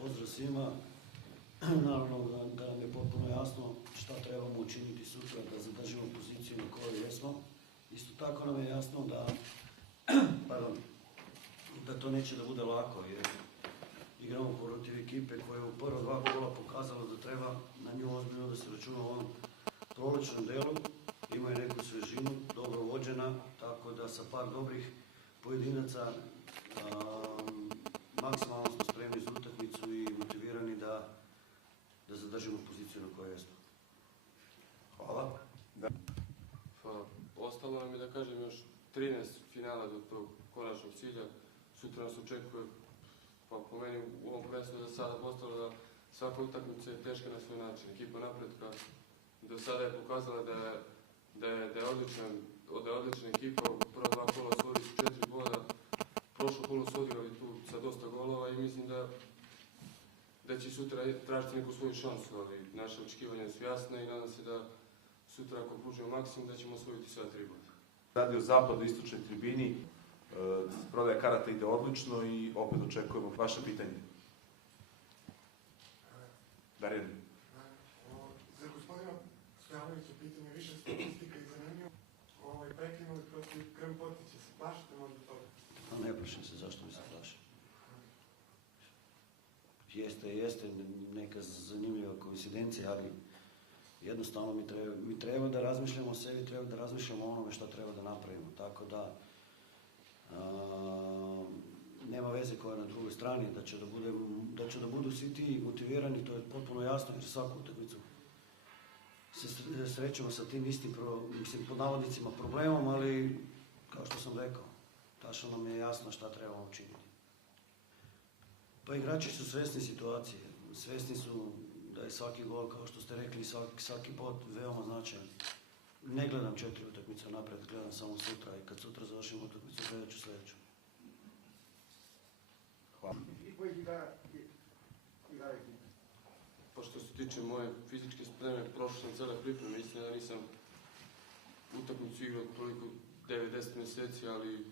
Pozdrav svima. Naravno da nam je potpuno jasno šta trebamo učiniti sutra da zadržimo poziciju na kojoj jesmo. Isto tako nam je jasno da to neće da bude lako, jer igramo protiv ekipe koja je u prva dva kola pokazala da treba na nju ozbiljno da se računa u onom prolečnom delu. Ima je neku svežinu, dobro vođena, tako da sa par dobrih pojedinaca maksimalno smo spremni za utakmicu i motivirani da zadržimo poziciju na kojoj jesmo. Hvala. Ostalo nam je da kažem još 13 finala do tog konačnog cilja. Sutra nas očekuje, pa po meni u ovom prvenstvu da sada postalo da svaka utakmica je teška na svoj način. Ekipa napretka do sada je pokazala da je odlična ekipa. U prva dva kola osvojili su 4 boda. Prošlo kolo su odigrali tu sa dosta golova i mislim da će sutra tražiti neku svoju šansu, ali naše očekivanja su jasne i nadam se da sutra ako pružimo maksimum da ćemo osvojiti sva 3 boda. Radi o zapadu-istočnoj tribini, prodaja karata ide odlično i opet očekujemo vaše pitanje. Darjan. Za gospodina Stojanovića pitanje više statistika i zanimljivo. Prekinuli protiv Krmpotića, se plašite možda toga? Ne plašim se, zašto bi se plašio? Jeste neka zanimljiva koincidencija, ali jednostavno mi treba da razmišljamo o sebi, treba da razmišljamo o onome što treba da napravimo. Tako da nema veze koja je na drugoj strani, da će da budu svi ti motivirani, to je potpuno jasno, jer svaku utakmicu se srećemo sa tim istim, pod navodnicima, problemom, ali kao što sam rekao, tačno nam je jasno šta trebamo učiniti. Pa igrači su svesni situacije, svesni su da je svaki gol, kao što ste rekli, svaki bod veoma značajan. Ne gledam 4 utakmice napred, gledam samo sutra i kad sutra završim utakmicu, gledat ću sljedeću. Hvala. Pa što se tiče moje fizičke spreme, prošao sam cele pripreme, istina da nisam utakmicu igrao toliko 9-10 mjeseci, ali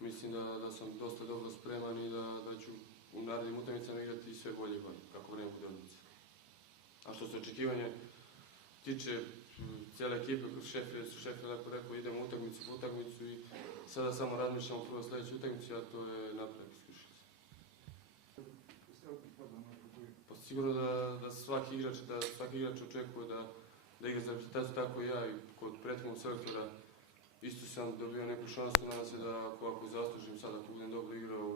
mislim da sam dosta dobro spreman i da ću u narednim utakmicama igrati sve bolje i bolje, kako vreme bude odmice. A što se očekivanja tiče cijele ekipe, šef je lepo rekao, idemo utakmicu po utakmicu i sada samo razmišljamo prvo sljedeću utakmicu, a to je napredak iskušenja. Pa sigurno da svaki igrač očekuje da igra za reprezentaciju, tako i ja i kod prethodnog selektora isto sam dobio neku šansu, nadam se da ako zaslužim sada, ako budem dobro igrao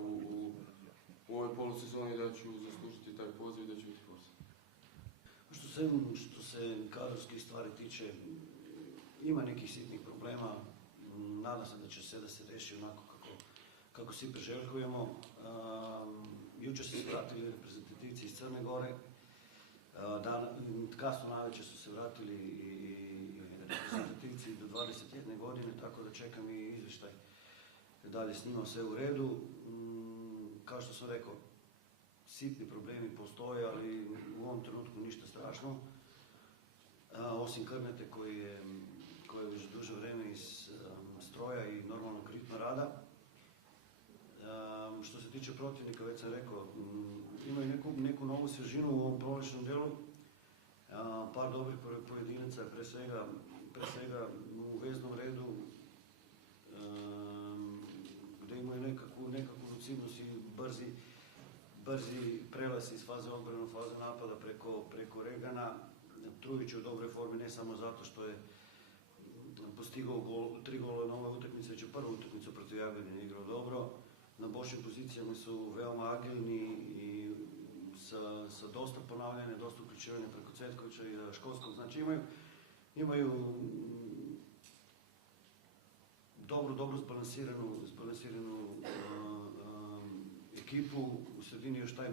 u ovoj polusezoni, da ću zaslužiti taj poziv i da ću biti pozvan. Što se kadrovskih stvari tiče, ima nekih sitnih problema, nadam se da se reši onako kako svi priželjkujemo. Jučer su se vratili reprezentativci iz Crne Gore, kasno navečer su se vratili i reprezentativci do 21 godine, tako da čekam i izvještaj dalje s njima sve u redu. Kao što sam rekao, sitni problemi postoje, ali u ovom trenutku ništa strašno. Osim Krnete koji je već duže vreme iz stroja i normalnog ritma rada. Što se tiče protivnika, već sam rekao, imaju neku novu svježinu u ovom prolečnom delu. Par dobrih pojedinaca, pre svega u veznom redu, gdje imaju nekakvu lucidnost i brzi prelaz iz faze odbrane u fazu napada preko Regana. Trujić je u dobroj formi, ne samo zato što je postigao 3 gola na ovoj utakmici, već je prvu utakmicu protiv Jagodine igrao dobro. Na bočnim pozicijama su veoma agilni i sa dosta ponavljanja, dosta uključivanja preko Cvetkovića i Školskog. Znači imaju dobro zbalansiranu ekipu, u sredini još taj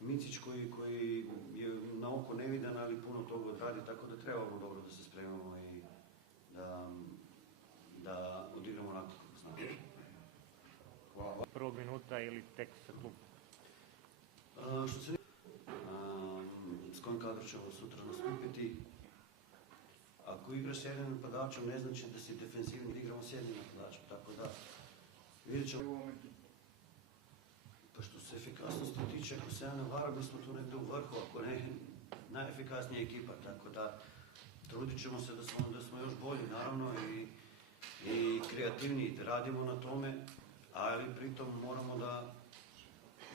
Micić koji je na oko nevidan, ali puno toga odradi, tako da trebamo dobro da se spremamo i da odigramo onako kako znamo. Hvala. Prvog minuta ili tek sa klubu? Što se s kojim kadrom ćemo sutra nastupiti. Ako igraš s jednim napadačem, ne znači da si defensivni, da igramo s jednim napadačem, tako da vidjet ćemo. Pa što se efikasnosti tiče, ako se ja ne varam, mi smo tu negdje u vrhu, ako ne, najefikasnija ekipa, tako da trudit ćemo se da smo još bolji, naravno, i kreativniji, da radimo na tome, ali pritom moramo da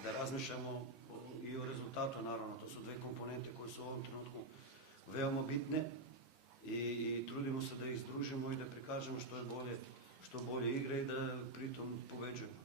razmišljamo i o rezultatu, naravno, to su dve komponente koje su u ovom trenutku veoma bitne i trudimo se da ih združimo i da prikažemo što bolje igre i da pritom pobeđujemo.